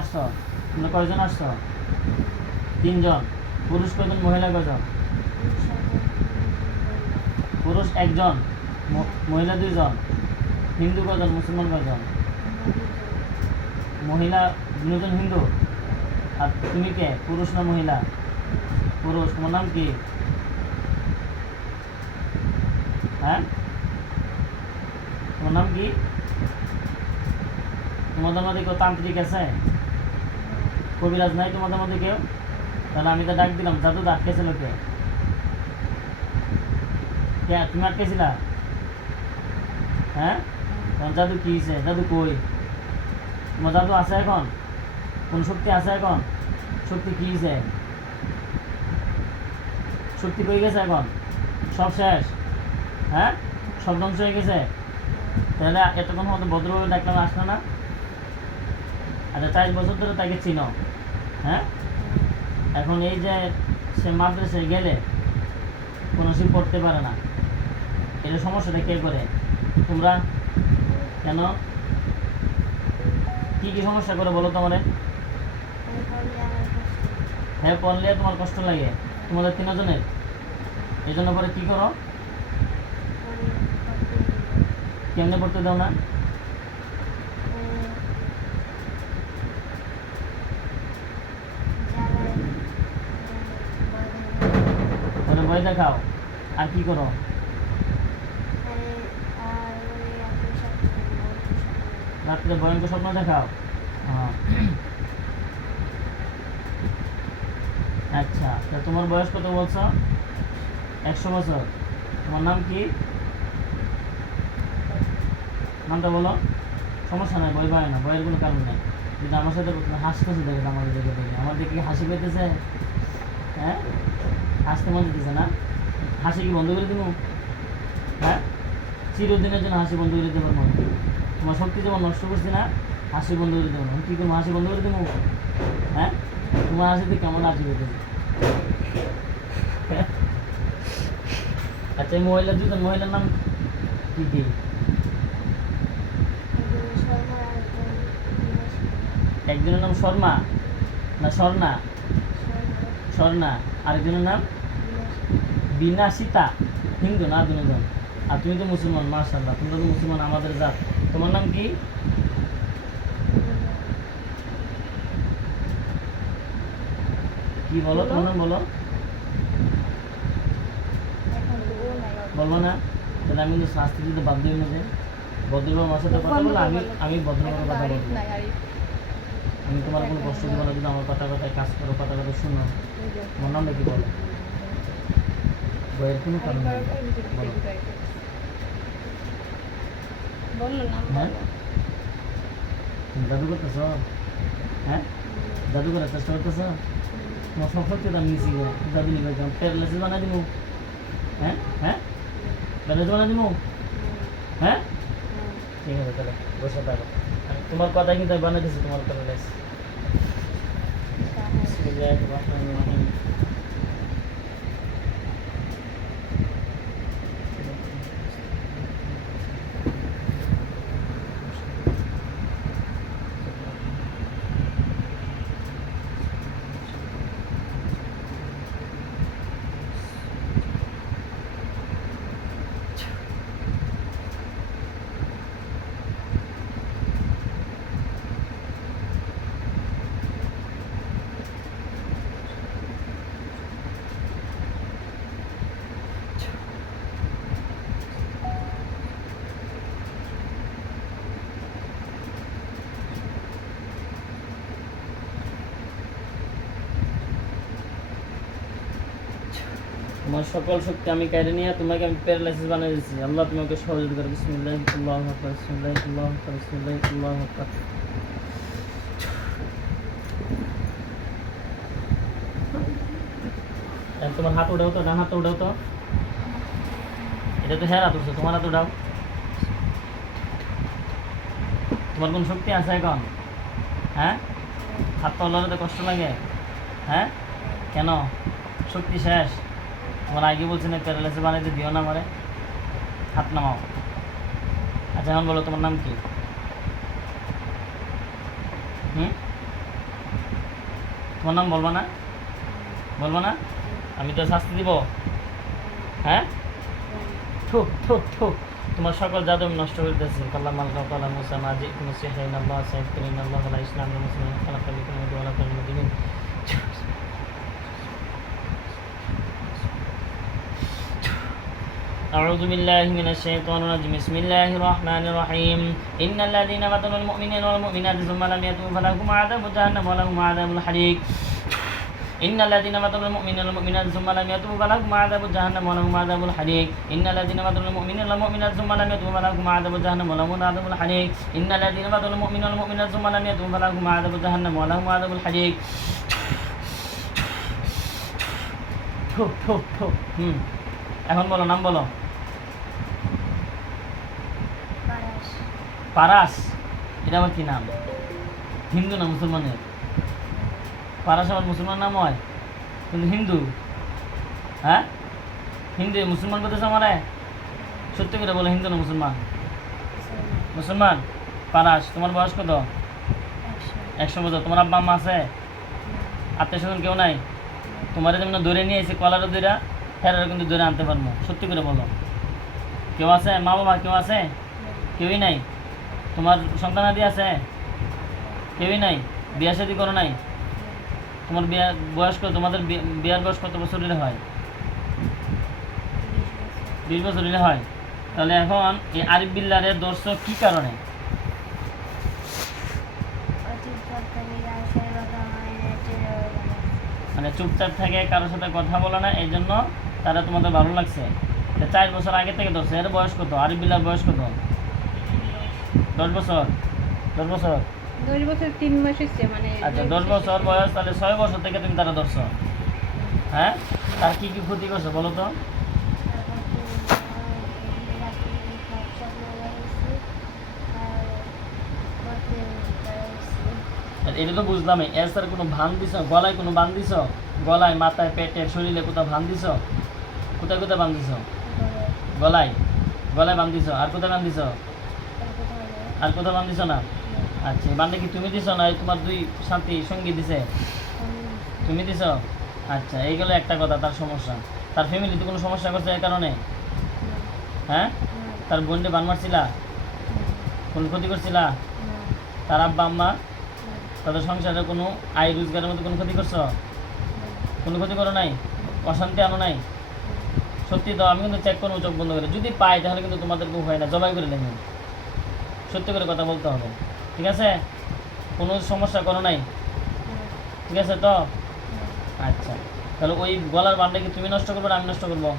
আসছো? তোমরা কয়জন আসছো? 3 জন। পুরুষ কয়জন, মহিলা কয়জন? পুরুষ 1 জন, মহিলা 2 জন। হিন্দু কয়জন, মুসলমান কয়জন? মহিলা 2 জন হিন্দু। আর তুমি কে, পুরুষ না মহিলা? পুরুষ। তোমার নাম কি? হ্যাঁ, তোমার নাম কি? তোমাদের মধ্যে কেউ তান্ত্রিক আছে? কবিরাজ নাই তোমাদের মধ্যে কেউ? তাহলে আমি তো ডাক দিলাম, জাদু আটকেছিল কে? তুমি আটকেছিলা? হ্যাঁ, তোমার জাদু কি হয়েছে? জাদু কই? তোমার জাদু আছে এখন? কোন শক্তি আছে এখন? শক্তি কি হয়েছে? শক্তি কই গেছে এখন? সব শেষ? হ্যাঁ, সব ধ্বংস হয়ে গেছে? তাহলে এতক্ষণ মতো ভদ্রভাবে ডাকলাম, আসলো না? আচ্ছা, 4 বছর ধরে তাকে চিনো। হ্যাঁ, এখন এই যে সে মাদ্রাসায় গেলে কোনো সে পড়তে পারে না, এটা সমস্যাটা কে করে? তোমরা। কেন? কি কি সমস্যা করে বলো তো আমারে? হ্যাঁ, পড়লে তোমার কষ্ট লাগে, তোমাদের 3 জনের। এই জন্য পরে কি করো? কেমনে পড়তে দাও না? পরে ভয় দেখাও। আর কি করো? রাত্রে ভয়ঙ্কর স্বপ্ন দেখাও। হ্যাঁ। আচ্ছা, তা তোমার বয়স কত বলছো? 100 বছর। তোমার নাম কি? নামটা বলো। সমস্যা নাই, ভয় পায় না, ভয়ের কোনো কারণ নেই। কিন্তু আমার সাথে হাসতেছে, দেখে আমাদের দেখে দেখে আমার দেখে হাসি পেতেছে। হ্যাঁ, হাসতে মন দিতেছে না? হাসি কি বন্ধ করে দিব? হ্যাঁ, চিরদিনের জন্য হাসি বন্ধ করে দেবো মনে? তোমার শক্তি যেমন নষ্ট করছি না, হাসি বন্ধ করে দেবো না। কী করবো, হাসি বন্ধ করে দেবো? হ্যাঁ, তোমার হাসিতে কেমন হাসি পেতেছে? আচ্ছা, মহিলা 2 জন, মহিলার নাম কি কি? একজনের নাম শর্মা না স্বর্ণা? স্বর্ণা। আরেকজনের নাম বিনাশিতা। হিন্দু না 2 জন? আর তুমি তো মুসলমান, মাশাআল্লাহ, তোমরা তো মুসলমান, আমাদের জাত। তোমার নাম কি? কি বলো, তোমার নাম বলো। বলবো না? তাহলে আমি কিন্তু শাস্তি দিতে বাধ্য হই না যে ভদ্রভাবে আমার সাথে কথা বলো। আমি ভদ্রভাবে কথা বলবো। আমি তোমার কোনো কষ্ট দেবো না যদি আমার কথা কথায় কাজ করো, কথা কথা শুনো। তোমার নামটা কি বলো? বইয়ের কোনো কারণ নেই, বলো। হ্যাঁ, তুমি জাদু করতেছ? হ্যাঁ, জাদু করার চেষ্টা করতেছ? তোমার সব সত্যি আমি নিছি গো, জাদু নিবে প্যারালাইসিস বানাই দিব। হ্যাঁ, হ্যাঁ, প্যারালাইসিস বানাই দিব। হ্যাঁ, ঠিক আছে, তাহলে বসে থাকো। তোমার কথা কিন্তু আমি বানিয়ে দিচ্ছি তোমার প্যারালাইসিস। তোমার সকল শক্তি আমি কেড়ে নিয়ে তোমাকে আমি প্যারালাইসিস বানিয়ে দিচ্ছি। আল্লাহ তোমাকে সহযোগিতা করে। বিসমিল্লাহ, আল্লাহু আকবার, বিসমিল্লাহ, আল্লাহু আকবার, বিসমিল্লাহ, আল্লাহু আকবার। তোমার হাত উঠাও তো, ডান হাত উঠাও তো। এটা তো হ্যাঁ হাত উঠছো, তোমার হাত উঠাও। তোমার কোন শক্তি আছে এখন? হ্যাঁ, হাত তোলাতে কষ্ট লাগে? হ্যাঁ, কেন? শক্তি শেষ? তোমার আগে বলছি না প্যারালাইসিস বানাইতে দিও না আমারে। হাত নামাও। আচ্ছা, এখন বলো তোমার নাম কি? তোমার নাম বলবা না? বলবা না? আমি তো শাস্তি দিব। হ্যাঁ, ঠুক ঠুক ঠুক, তোমার সকল জাদু আমি নষ্ট করে দিতেছি। কাল্লা মালকা কালা মুসা মাজি কোনো সিহাইন আল্লাহ সাইফ করিন আল্লাহ আলা ইসলাম মুসলিম খালাক আলী কোনো ওয়ালা কাল মুদিন। أعوذ بالله من الشيطان الرجيم بسم الله الرحمن الرحيم إن الذين فتنوا المؤمنين والمؤمنات ثم لم يتوبوا فلهم عذاب جهنم ولهم عذاب الحريق إن الذين فتنوا المؤمنين والمؤمنات ثم لم يتوبوا فلهم عذاب جهنم ولهم عذاب الحريق إن الذين فتنوا المؤمنين والمؤمنات ثم لم يتوبوا فلهم عذاب جهنم ولهم عذاب الحريق إن الذين فتنوا المؤمنين والمؤمنات ثم لم يتوبوا فلهم عذاب جهنم ولهم عذاب الحريق ঠুক ঠুক ঠুক। এখন বলো, নাম বলো। পারাস, এটা আবার কি নাম? হিন্দু না মুসলমানের? পারাস আবার মুসলমান নাম হয়, কিন্তু হিন্দু। হ্যাঁ, হিন্দু মুসলমান করতেছে আমারে? সত্যি করে বলো, হিন্দু না মুসলমান? মুসলমান। পারাস, তোমার বয়স কত? 100 বছর। তোমার আব্বা আম্মা আছে? আত্মীয় স্বজন কেউ নাই? তোমার যেমন ধরে নিয়ে এসে কলারও দইরা ফেরারও কিন্তু ধরে আনতে পারবো। সত্যি করে বলো, কেউ আছে? মা বাবা কেউ আছে? কেউই নাই। তোমার সন্তানাদি আছে? কেউই নাই। বিয়া শাদী করো নাই? তোমার বিয়ার বয়স কত? তোমাদের বিয়ার বয়স কত বছর হলে হয়? 20 বছর হলে হয়। তাহলে এখন এই আরিফ বিল্লাহের দর্শক কি কারণে? মানে চুপচাপ থাকে, কারোর সাথে কথা বলে না, এই জন্য তারা তোমাদের ভালো লাগছে। 4 বছর আগে থেকে ধরছে। এর বয়স কত? আরিফ বিল্লাহর বয়স কত? 10 বছর। 10 বছর 10 বছর 3 মাস হচ্ছে, মানে আচ্ছা 10 বছর বয়স, তাহলে 6 বছর থেকে তুমি তারা ধরছো। হ্যাঁ, তার কি কি ক্ষতি করছো বলো তো? এটা তো বুঝলাম। এর স্যার কোনো ভান দিছ? গলায় কোনো বান দিছ? গলায়, মাথায়, পেটে, শরীরে কোথাও ভান দিছ? কোথায় কোথায় বান দিছ? গলায়, গলায় বান দিছ। আর কোথায় বান দিছ? আর কোথাও বান দিছ না? আচ্ছা, বানটা কি তুমি দিছ না তোমার 2 সাথী সঙ্গী দিছে? তুমি দিছ। আচ্ছা, এইগুলো একটা কথা। তার সমস্যা, তার ফ্যামিলিতে কোনো সমস্যা করছে এই কারণে? হ্যাঁ, তার বোনকে বান মারছিলা? কোনো ক্ষতি করছিলা? তার আব্বা আম্মা, তাদের সংসারে কোনো আয় রোজগারের মধ্যে কোনো ক্ষতি করছো? কোনো ক্ষতি করো নাই? অশান্তি আনো নাই? সত্যি তো, আমি কিন্তু চেক করবো চোখ বন্ধ করে। যদি পাই তাহলে কিন্তু তোমাদের বউ হয় না, জবাই করে নেবেন। সত্যি করে কথা বলতে হবে, ঠিক আছে? কোনো সমস্যা করো নাই? ঠিক আছে তো? আচ্ছা, তাহলে ওই গলার বানটা কি তুমি নষ্ট করবো না আমি নষ্ট করবো?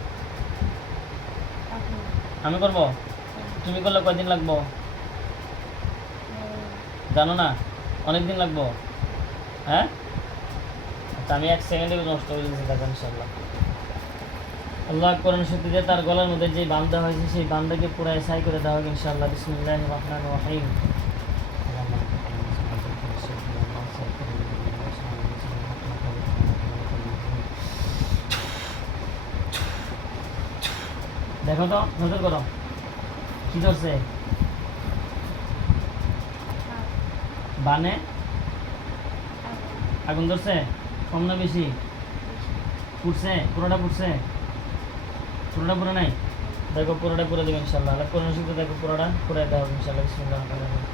আমি করবো। তুমি করলে কয়দিন লাগবো জানো না? অনেক দিন লাগবো। হ্যাঁ, আচ্ছা, আমি 1 সেকেন্ডে নষ্ট করে দিচ্ছি টাকা ইনশাল্লাহ। আল্লাহ কোরআন শক্তি দিয়ে তার গলার মধ্যে যে বান্ধা হয়েছে সেই বান্ধাকে পুরো এসাই করে দেওয়া হবে ইনশাল্লাহ। বিসমিল্লাহির রহমানির রহিম। দেখো তো, নজর করো, কি ধরছে? বানে আগুন ধরছে? কম না বেশি? পুড়ছে? পুরোটা পুড়ছে? পুরোটা পুরো নাই? দেখো পুরোটা পুরো দেবে ইনশাল্লাহ। কোরআন শক্তি দেখো পুরোটা পুরাই দেওয়া হবে ইনশাল্লাহ। বিসমিল্লাহির রহমানির রহিম।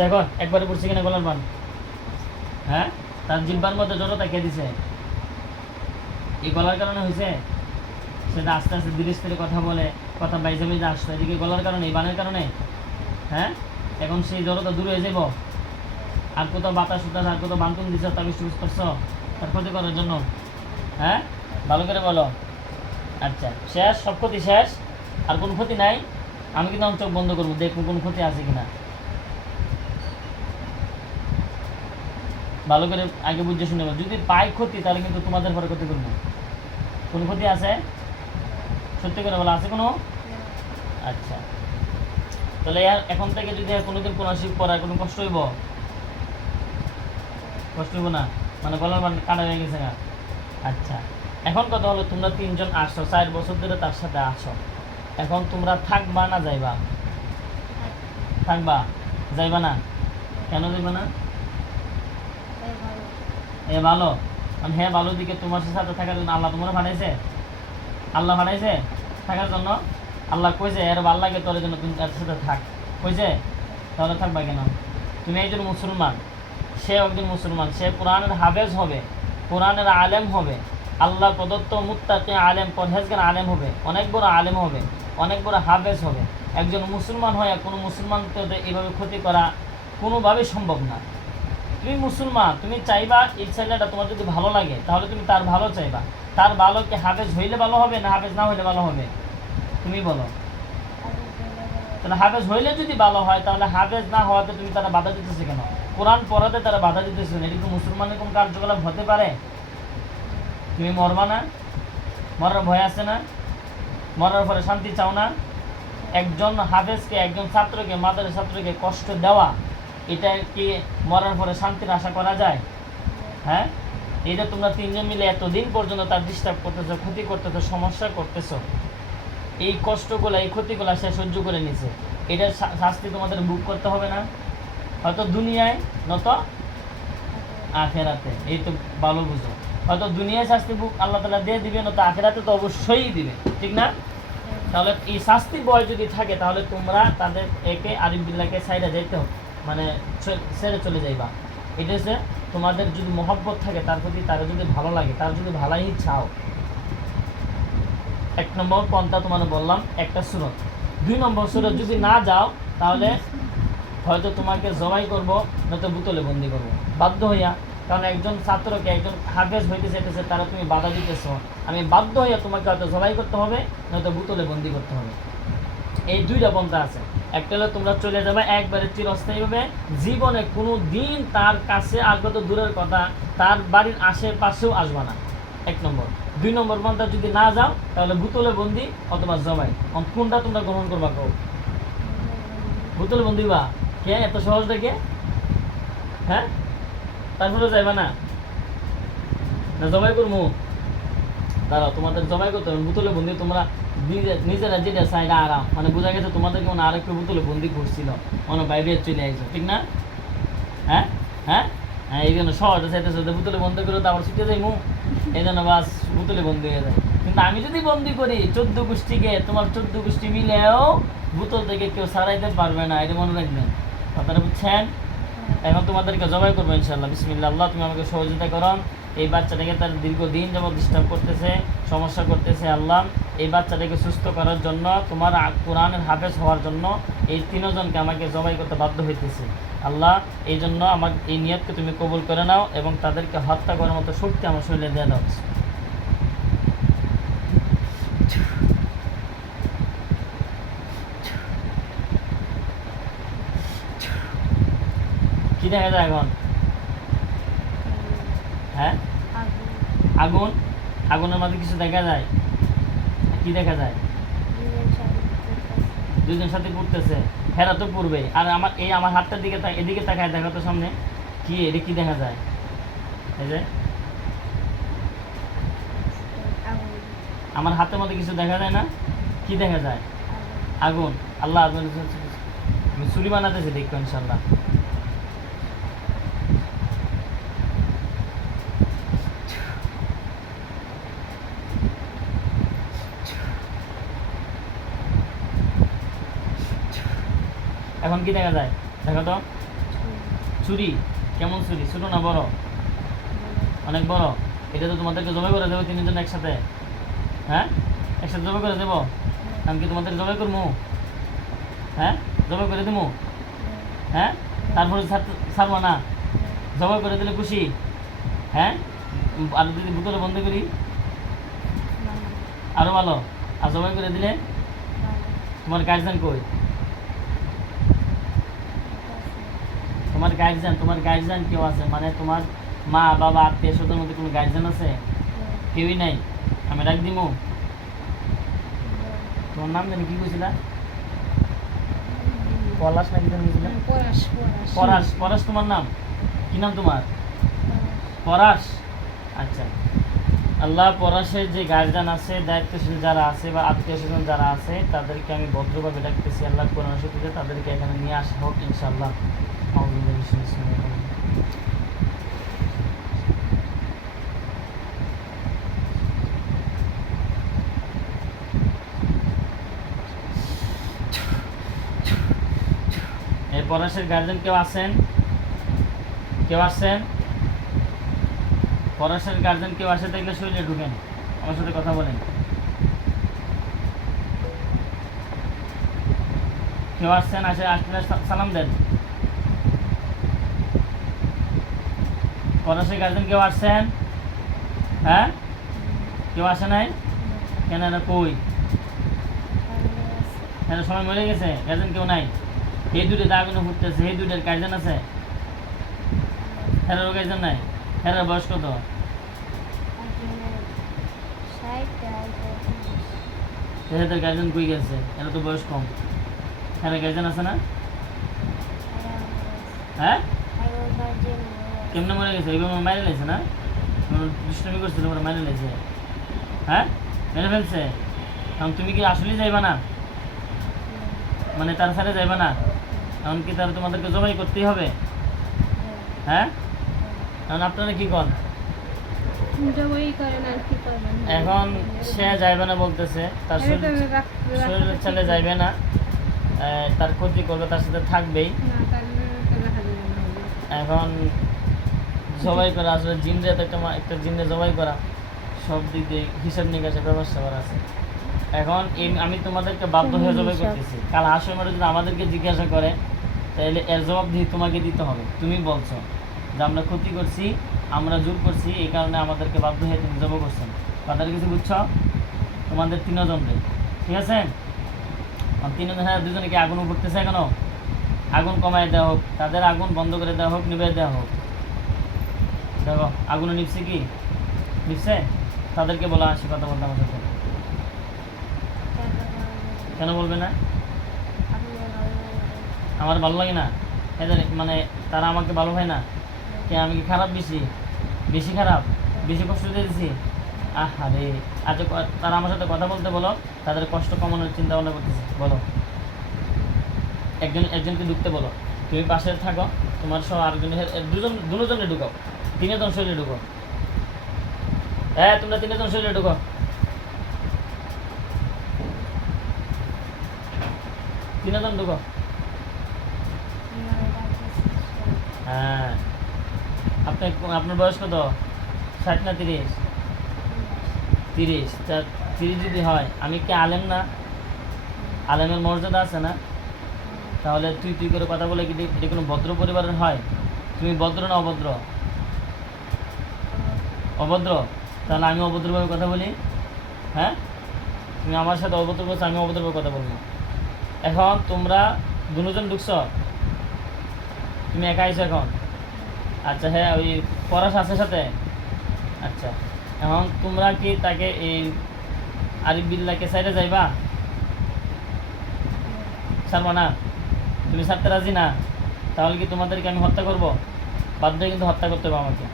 দেখো একবারে পড়ছে কিনা গলার বান? হ্যাঁ, তার জিব্বার মধ্যে জড়তা কে দিছে? এই গলার কারণে হয়েছে। সেটা আস্তে আস্তে ধীরে ধীরে কথা বলে, কথা বাইজে বাইজে আসতো। এদিকে গলার কারণে, এই বানের কারণে। হ্যাঁ, এখন সেই জড়তা দূর হয়ে যাব। আর কোথাও বাতাস উতাস, আর কোথাও বান্তুন দিছ, তা বিষ করছো তার ক্ষতি করার জন্য? হ্যাঁ, ভালো করে বলো। আচ্ছা, শেষ, সব ক্ষতি শেষ, আর কোনো ক্ষতি নাই। আমি কিন্তু আমার চোখ বন্ধ করবো, দেখবো কোনো ক্ষতি আছে কিনা। ভালো করে আগে বুঝে শুনে বলো। যদি পাই ক্ষতি তাহলে কিন্তু তোমাদের পরে ক্ষতি করবো। কোনো ক্ষতি আছে? সত্যি করে বলো, আছে কোনো? আচ্ছা, তাহলে এখন থেকে যদি কোনোদিন কোনো শিব পড়ার কোনো কষ্ট হইব? কষ্ট হইব না, মানে গলার মান কাটা হয়ে গেছে না? আচ্ছা, এখন কথা হলো তোমরা 3 জন আসছো, 4 বছর ধরে তার সাথে আসো। এখন তোমরা থাকবা না যাইবা? থাকবা, যাইবা না? কেন যাইবা না? এ ভালো, কারণ হ্যাঁ ভালো দিকে তোমার সাথে থাকার জন্য আল্লাহ তোমরা পাঠাইছে। আল্লাহ পাঠাইছে থাকার জন্য। আল্লাহ কইছে এর ভালো লাগে তোর জন্য তুমি তার সাথে থাক, কইছে। তাহলে থাকবা কেন? তুমি একজন মুসলমান, সে একজন মুসলমান, সে কোরআনের হাফেজ হবে, কোরআনের আলেম হবে, আল্লাহ প্রদত্ত মুত্তাকি আলেম, পরহেজগার আলেম হবে, অনেক বড় আলেম হবে, অনেক বড় হাফেজ হবে। একজন মুসলমান হয়ে কোনো মুসলমানকে এইভাবে ক্ষতি করা কোনোভাবেই সম্ভব না। তুমি মুসলমান, তুমি চাইবা এই ছেলেটা তোমার যদি ভালো লাগে তাহলে তুমি তার ভালো চাইবা। তার ভালো কি হাফেজ হইলে ভালো হবে না হাফেজ না হইলে ভালো হবে? তুমি বলো। তাহলে হাফেজ হইলে যদি ভালো হয় তাহলে হাফেজ না হওয়াতে তুমি তারা বাধা দিতেছে কেন? কোরআন পড়াতে তারা বাধা দিতেছে না, এটা কি মুসলমানের কোন কার্যকলাপ হতে পারে? তুমি মরবা না? মরার ভয় আছে না? মরার পরে শান্তি চাও না? একজন হাফেজকে, একজন ছাত্রকে, মাদ্রাসার ছাত্রকে কষ্ট দেওয়া, এটা কি মরার পরে শান্তির আশা করা যায়? হ্যাঁ, এই যে তোমরা তিনজন মিলে এতদিন পর্যন্ত তার ডিস্টার্ব করতেছো, ক্ষতি করতেছো, সমস্যা করতেছো, এই কষ্টগুলো, এই ক্ষতিগুলো সে সহ্য করে নিছে, এটার শাস্তি তোমাদের ভোগ করতে হবে না? হয়তো দুনিয়ায় নত আখেরাতে। এই তো ভালো বুঝো, হয়তো দুনিয়ায় শাস্তি ভোগ আল্লাহ তাআলা দিয়ে দিবে, নত আখেরাতে তো অবশ্যই দিবে, ঠিক না? তাহলে এই শাস্তির ভয় যদি থাকে তাহলে তোমরা তাদের একে আরিফ বিল্লাহকে সাইডে যেতে হবে, মানে ছেড়ে চলে যাইবা। এটা হচ্ছে তোমাদের যদি মহব্বত থাকে তার প্রতি, তার যদি ভালো লাগে, তার যদি ভালাই চাও। এক নম্বর পন্থা তোমাদের বললাম, একটা সুরত। 2 নম্বর সুরত যদি না যাও তাহলে হয়তো তোমাকে জবাই করব, নয়তো বোতলে বন্দি করব বাধ্য হইয়া। কারণ একজন ছাত্রকে, একজন হাফেজ হইতে চাইতেছে, তারা তুমি বাধা দিতেছো, আমি বাধ্য হইয়া তোমাকে হয়তো জবাই করতে হবে, নয়তো বোতলে বন্দি করতে হবে। এই 2টা পন্থা আছে। একটা হলো তোমরা চলে যাবে একবারে চিরস্থায়ীভাবে, জীবনে কোনো দিন তার কাছে আসবে তো দূরের কথা, তার বাড়ির আশেপাশেও আসবে না, 1 নম্বর। 2 নম্বর পন্থা যদি না যাও তাহলে বোতলে বন্দি অথবা জবাই। কোনটা তোমরা গ্রহণ করবা? কও। বোতলে বন্দি বা কে এত সহজ দেখে? হ্যাঁ, তারপরে যাইবা না? না জবাই করবো? দাঁড়াও, তোমাদের জবাই করতে হবে, বোতলে বন্দি তোমরা নিজেরা যেটা চাই আরাম, মানে বোঝা গেছে তোমাদেরকে মনে আরেকটু বোতলে বন্দি করছিল, মনে বাইরে চলে আসছো, ঠিক না? হ্যাঁ হ্যাঁ হ্যাঁ, এই জন্য শহরে চাইতেছে বোতলে বন্দি করে তো আবার ছুটে যাই মু, এই জন্য বাস বোতলে বন্দি হয়ে যায়। কিন্তু আমি যদি বন্দি করি 14 গোষ্ঠীকে, তোমার 14 গোষ্ঠী মিলেও বোতল থেকে কেউ ছাড়াইতে পারবে না, এটা মনে রাখবেন, কথাটা বুঝছেন? এখন তোমাদেরকে জবাই করবো ইনশাআল্লাহ। বিসমিল্লাহ। আল্লাহ তুমি আমাকে সহযোগিতা করো, এই বাচ্চাটাকে তার দীর্ঘদিন যাবত ডিস্টার্ব করতেছে, সমস্যা করতেছে। আল্লাহ এই বাচ্চাটাকে সুস্থ করার জন্য, তোমার কোরআনের হাফেজ হওয়ার জন্য এই 3 জনকে আমাকে জবাই করতে বাধ্য হইতেছে। আল্লাহ এই জন্য আমার এই নিয়তকে তুমি কবুল করে নাও এবং তাদেরকে হত্যা করার মতো শক্তি আমার শরীরে দিয়ে দাও। কি দেখা যায় এখন? হ্যাঁ, আগুন। আগুনের মধ্যে কিছু দেখা যায়? কি দেখা যায়? 2জন সাথে পড়তেছে, হেরা তো পড়বে। আর আমার হাতটার দিকে এদিকে তাকায় দেখো তো সামনে, কি এটা কি দেখা যায়? এই যে আমার হাতের মধ্যে কিছু দেখা যায় না? কি দেখা যায়? আগুন। আল্লাহ আগুন, আমি চুরি বানাতেছি, দেখবো ইনশাল্লাহ। এখন কি দেখা যায় দেখো তো? চুরি। কেমন চুরি? ছোট না বড়? অনেক বড়। এটা তো তোমাদেরকে জবাই করে দেবো 3 জন একসাথে। হ্যাঁ, একসাথে জবাই করে দেবো। আমি কি তোমাদের জবাই করবো? হ্যাঁ, জবাই করে দেবো। হ্যাঁ, তারপরে ছাড়বো না? জবাই করে দিলে খুশি? হ্যাঁ, আর যদি বোতলে বন্ধ করি আরো ভালো। আর জবাই করে দিলে তোমার গার্জিয়ান কই? তোমার গার্জিয়ান কেউ আছে? মানে তোমার মা বাবা আত্মীয় স্বজনের মধ্যে কোনো গার্জিয়ান আছে? কেউই নাই। আমি ডাক দিমু? তোমার নাম জানি কি কইছিলা? পলাশ নাকি জানি কইছিলা? পরাশ। পরাশ তোমার নাম? কি নাম তোমার? পরাশ। আচ্ছা, আল্লাহ পরাশের যে গার্জিয়ান আছে, দায়িত্বশীল যারা আছে বা আত্মীয় স্বজন যারা আছে, তাদেরকে আমি ভদ্রভাবে ডাকতেছি। আল্লাহ কোরআন শক্তিতে তাদেরকে এখানে নিয়ে আসা হোক ইনশাআল্লাহ। এই পরাশের গার্জিয়ান কেউ আছেন? কেউ আসছেন? পরাশের গার্জিয়ান কেউ আসে দেখলে শরীরে ঢুকেন, আমার সাথে কথা বলেন। কেউ আসছেন? আসলে সালাম দেন। পরাশের গার্জিয়ান কেউ আসছেন? হ্যাঁ, কেউ আসে নাই কেন? এরা কই? এরা সময় মরে গেছে, গার্জিয়ান কেউ নাই। এই দুটো দাগুনে ফুটতেছে, এই দুটোর গার্জিয়ান আছে? এরারও গার্জিয়ান নাই। এরার বয়স কত? এদের গার্জিয়ান কই গেছে? এরা তো বয়স কম। এরা গার্জিয়ান আছে না? হ্যাঁ, কেমনে মরে গেছে? এইভাবে মাইরে লাইছে না? দুষ্টমি করছিল, ওরা মাইরে লাইছে। হ্যাঁ, মেরে ফেলছে। এখন তুমি কি আসলেই যাইবা না? মানে তার সাথে যাইবা না? এখন কি তার তোমাদেরকে জবাই করতেই হবে? হ্যাঁ, এখন আপনারা কি করেন? এখন সে যাইবে না বলতেছে, তার শরীরের ছেলে যাইবে না, তার ক্ষতি করবে, তার সাথে থাকবেই। এখন জবাই করা আসলে জিনরে তো একটা জিনরে জবাই করা সব দিক দিয়ে হিসাব নিকাশের ব্যবস্থা করা আছে। এখন আমি তোমাদেরকে বাধ্য হয়ে জবাই করতেছি। কাল আসামের যদি আমাদেরকে জিজ্ঞাসা করে, তাহলে এর জবাব দিয়ে তোমাকে দিতে হবে। তুমি বলছো যে আমরা ক্ষতি করছি, আমরা জোর করছি, এই কারণে আমাদেরকে বাধ্য হয়ে তুমি জবাই করছেন। কথাটা কিছু বুঝছো? তোমাদের তিনজনকে, ঠিক আছে? তিনজন, হ্যাঁ, দুজনে কি আগুন উঠতেছে এখনো? আগুন কমায় দেওয়া হোক, তাদের আগুন বন্ধ করে দেওয়া হোক, নিভে দেওয়া হোক। দেখো আগুনে নিভছে কি? নিভছে? তাদেরকে বলা আসি কথা বলতে আমার সাথে। কেন বলবে না? আমার ভালো লাগে না এদের, মানে তারা আমাকে ভালো হয় না। কে আমি কি খারাপ? বেশি বেশি খারাপ? বেশি কষ্ট দিয়েছি? আরে আচ্ছা, তারা আমার সাথে কথা বলতে বলো, তাদের কষ্ট কমানোর চিন্তা ভাবনা করতেছি। বলো, একজনকে ঢুকতে বলো। তুমি পাশে থাকো, তোমার সব আরেকজনের দুজনে ঢুকাও, তিনজন শরীরে ঢুকো। হ্যাঁ, তোমরা তিনজন শরীরে ঢুকো, তিনজন ঢুকো। হ্যাঁ, আপনার বয়স কত? 60 না 30? 30। 30 যদি হয়, আমি কি আলেম না? আলেমের মর্যাদা আছে না? তাহলে তুই তুই করে কথা বলে কি এটা কোনো ভদ্র পরিবারের হয়? তুমি ভদ্র না অভদ্র? অভদ্র। তাহলে আমি অভদ্রভাবে কথা বলি? হ্যাঁ, তুমি আমার সাথে অভদ্র বলছো, আমি অভদ্রভাবে কথা বলবো। এখন তোমরা দুজন ঢুকছ, তুমি একা আইছো এখন? আচ্ছা, হ্যাঁ, ওই পরাশ আছে সাথে? আচ্ছা, এখন তোমরা কি তাকে এই আরিফ বিল্লাহকে সাইডে যাইবা? ছাড়বো না? তুমি ছাড়তে রাজি না? তাহলে কি তোমাদেরকে আমি হত্যা করবো? বাধ্য হয়ে কিন্তু হত্যা করতে হবে আমাকে।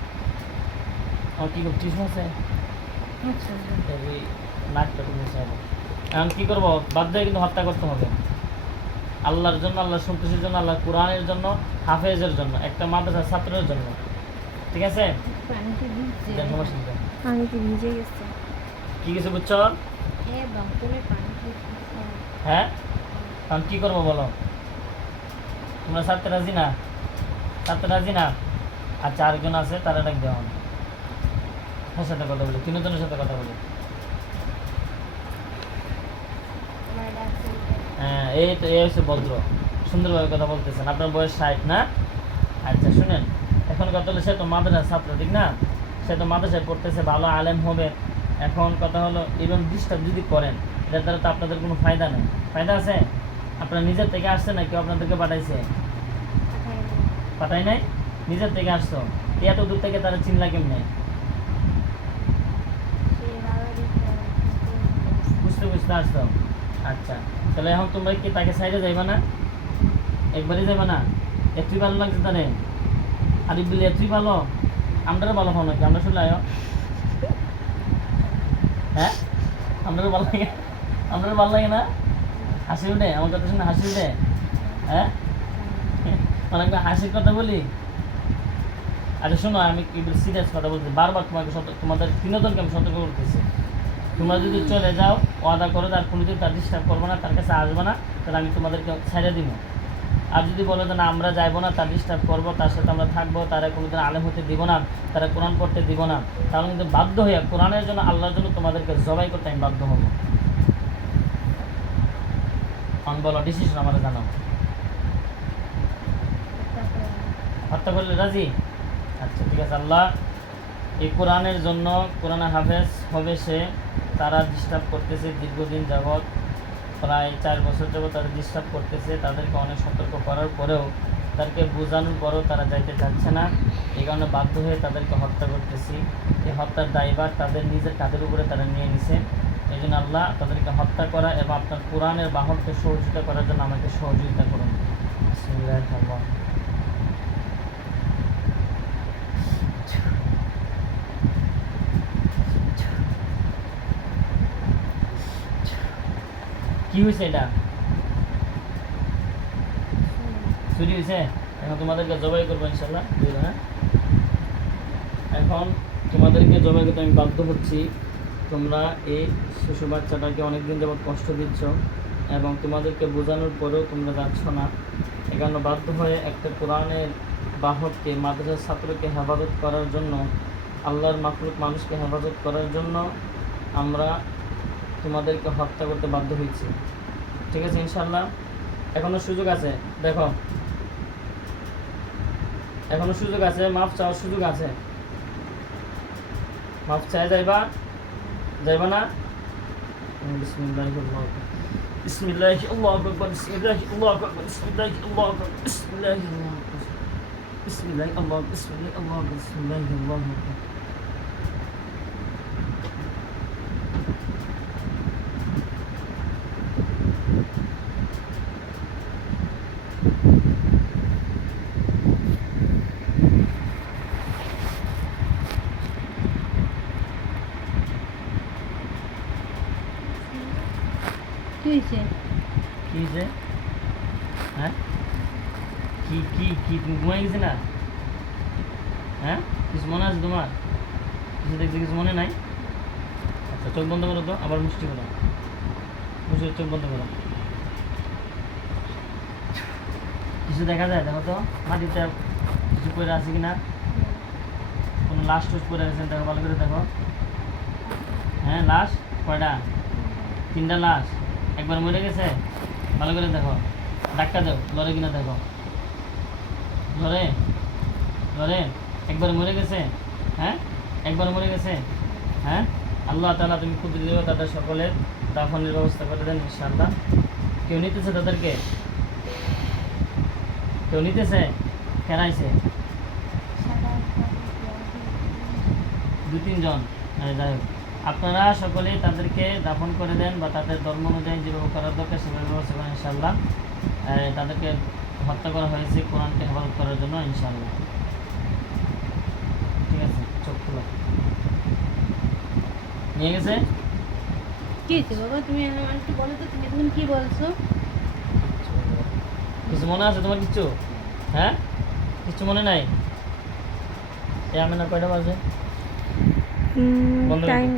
আমার কী টিউশন আছে, নাকটা তুমি চাইবো। এখন কী করবো? বাধ্য হয়ে কিন্তু হত্যা করতে হবে। আল্লাহর জন্য, আল্লাহর সন্তুষ্টির জন্য, আল্লাহ কোরআনের জন্য, হাফেজের জন্য, একটা মাদ্রাসার ছাত্রের জন্য। ঠিক আছে? কি কিছু বুঝছো? হ্যাঁ, এখন কী করবো বলো? তোমরা ছাড়তে রাজি না? ছাড়তে রাজি না? আচ্ছা, আরেকজন আছে, তারা ডাক দেওয়া হবে। হ্যাঁ, সাথে কথা বলি, তিনজনের সাথে কথা বলি। হ্যাঁ, এই তো, এই হচ্ছে ভদ্র, সুন্দরভাবে কথা বলতেছেন। আপনার বয়স 60 না? আচ্ছা, শুনেন, এখন কথা হলো, সে তো মাদ্রাসার ছাত্র, ঠিক না? সে তো মাদ্রাসায় পড়তেছে, ভালো আলেম হবে। এখন কথা হলো, এবং ডিস্টার্ব যদি করেন, এটার দ্বারা তো আপনাদের কোনো ফায়দা নেই। ফায়দা আছে? আপনারা নিজের থেকে আসছে না কেউ আপনাদেরকে পাঠাইছে? পাঠাই নাই, নিজের থেকে আসছো। এত দূর থেকে তারা চিনলা কেমনে? বুঝতে বুঝতে আসতো। আচ্ছা, তাহলে এখন তোমরা কি তাকে সাইডে যাইবা না? একবারই যাইবা না? এতই ভালো লাগছে তারে? আরিফ বিল্লাহ এতই ভালো? আমরা ভালো হও নাকি? আমরা শুনলে হ্যাঁ আপনারও ভালো লাগে, আপনারও ভালো লাগে না? হাসি উঠে আমার কথা শুনে হাসি উঠে? হ্যাঁ অনেক হাসির কথা বলি। আরে শোনো, আমি কি সিরিয়াস কথা বলছি, বারবার তোমাকে তোমাদের বিনোদনকে আমি সতর্ক করতেছি। তোমরা যদি চলে যাও, ওয়াদা করো তার কোনোদিন তার ডিস্টার্ব করবো না, তার কাছে আসবো না, তাহলে আমি তোমাদেরকে ছেড়ে দিব। আর যদি বলো যে না আমরা যাইবো না, তার ডিস্টার্ব করবো, তার সাথে আমরা থাকবো, তারা কোনোদিন আলেম হতে দিব না, তারা কোরআন পড়তে দিব না, তাহলে কিন্তু বাধ্য হইয়া কোরআনের জন্য, আল্লাহর জন্য তোমাদেরকে জবাই করতে আমি বাধ্য হবো। আমি বলো ডিসিশন আমাদের জানাও। হত্যা করলে রাজি? আচ্ছা ঠিক আছে। আল্লাহ এই কোরআনের জন্য, কোরআনে হাফেজ হবে সে, তারা ডিস্টার্ব করতেছে দীর্ঘদিন যাবৎ, প্রায় 4 বছর যাবৎ তারা ডিস্টার্ব করতেছে, তাদেরকে অনেক সতর্ক করার পরেও, তাদেরকে বোঝানোর পরেও তারা যাইতে চাচ্ছে না, এই কারণে বাধ্য হয়ে তাদেরকে হত্যা করতেছি। এই হত্যার দায়ভার তাদের নিজের কাঁধের উপরে তারা নিয়ে নিছে। এই জন্য আল্লাহ তাদেরকে হত্যা করা এবং আপনার কোরআনের বাহককে সহযোগিতা করার জন্য আমাকে সহযোগিতা করুন। বিসমিল্লাহির রহমানির রহিম। কি হয়েছে এটা? চুরি হয়েছে? এখন তোমাদেরকে জবাই করবো ইনশাল্লাহ। হ্যাঁ এখন তোমাদেরকে জবাই করতে আমি বাধ্য হচ্ছি। তোমরা এই শিশু বাচ্চাটাকে অনেকদিন যাবৎ কষ্ট দিচ্ছ এবং তোমাদেরকে বোঝানোর পরেও তোমরা যাচ্ছ না। এই কারণে বাধ্য হয়ে একটা কোরআনের বাহককে, মাদ্রাসার ছাত্রকে হেফাজত করার জন্য, আল্লাহর মাখলুক মানুষকে হেফাজত করার জন্য আমরা তোমাদেরকে হত্যা করতে বাধ্য হয়েছি। ঠিক আছে ইনশাল্লাহ? এখনও সুযোগ আছে, দেখো এখনও সুযোগ আছে, মাফ চাওয়ার সুযোগ আছে। মাফ চাই যাইবা? যাইবা না? বিসমিল্লাহি আল্লাহু আকবার, বিসমিল্লাহি আল্লাহু আকবার, বিসমিল্লাহি আল্লাহু আকবার, বিসমিল্লাহি আল্লাহু আকবার, বিসমিল্লাহি আল্লাহু আকবার, বিসমিল্লাহি আল্লাহু আকবার, বিসমিল্লাহি আল্লাহু আকবার, বিসমিল্লাহি আল্লাহু আকবার। কি হয়েছে? কি যে হ্যাঁ কি কি কি তুমি ঘুমাই গেছে না? হ্যাঁ কিছু মনে আছে তোমার? কিছু দেখছি, কিছু মনে নাই? আচ্ছা চোখ বন্ধ করো তো, আবার মুষ্টি করো, মুষ্টি চোখ বন্ধ করো। কিছু দেখা যায়? দেখো তো মাটিতে কিছু পড়ে আছে কিনা, কোনো লাশ টুস পড়ে গেছে দেখো, ভালো করে দেখো। হ্যাঁ লাশ কয়টা? 3টা লাশ। একবার মরে গেছে? ভালো করে দেখো, ডাক্তার দাও, লড়ে কিনা দেখো। লড়ে? লড়ে? একবার মরে গেছে? হ্যাঁ একবার মরে গেছে? হ্যাঁ আল্লাহ তাআলা তুমি কুদরত দিও, তাদের সকলের দাফনের ব্যবস্থা করে দেন ইনশাআল্লাহ। কেউ নিতেছে তাদেরকে? কেউ নিতেছে? কেরাইছে? 2-3 জন। যাই হোক, আপনারা সকলেই তাদেরকে দাফন করে দেন, বা তাদের ধর্ম অনুযায়ী যেভাবে করার দরকার সেভাবে ব্যবস্থা করেন ইনশাআল্লাহ। তাদেরকে হত্যা করা হয়েছে কোরআনকে হেফাজত করার জন্য ইনশাআল্লাহ। ঠিক আছে, চোখ খোলো। নিয়ে গেছে? কি হয়েছে বাবা? তুমি আমার একটু বলো তো, তুমি এখন কি বলছো? কিছু মনে আছে তোমার? কিচ্ছু? হ্যাঁ কিছু মনে নাই? এ আমি না, কয়টা বাজে? বন্ধ করে দিই।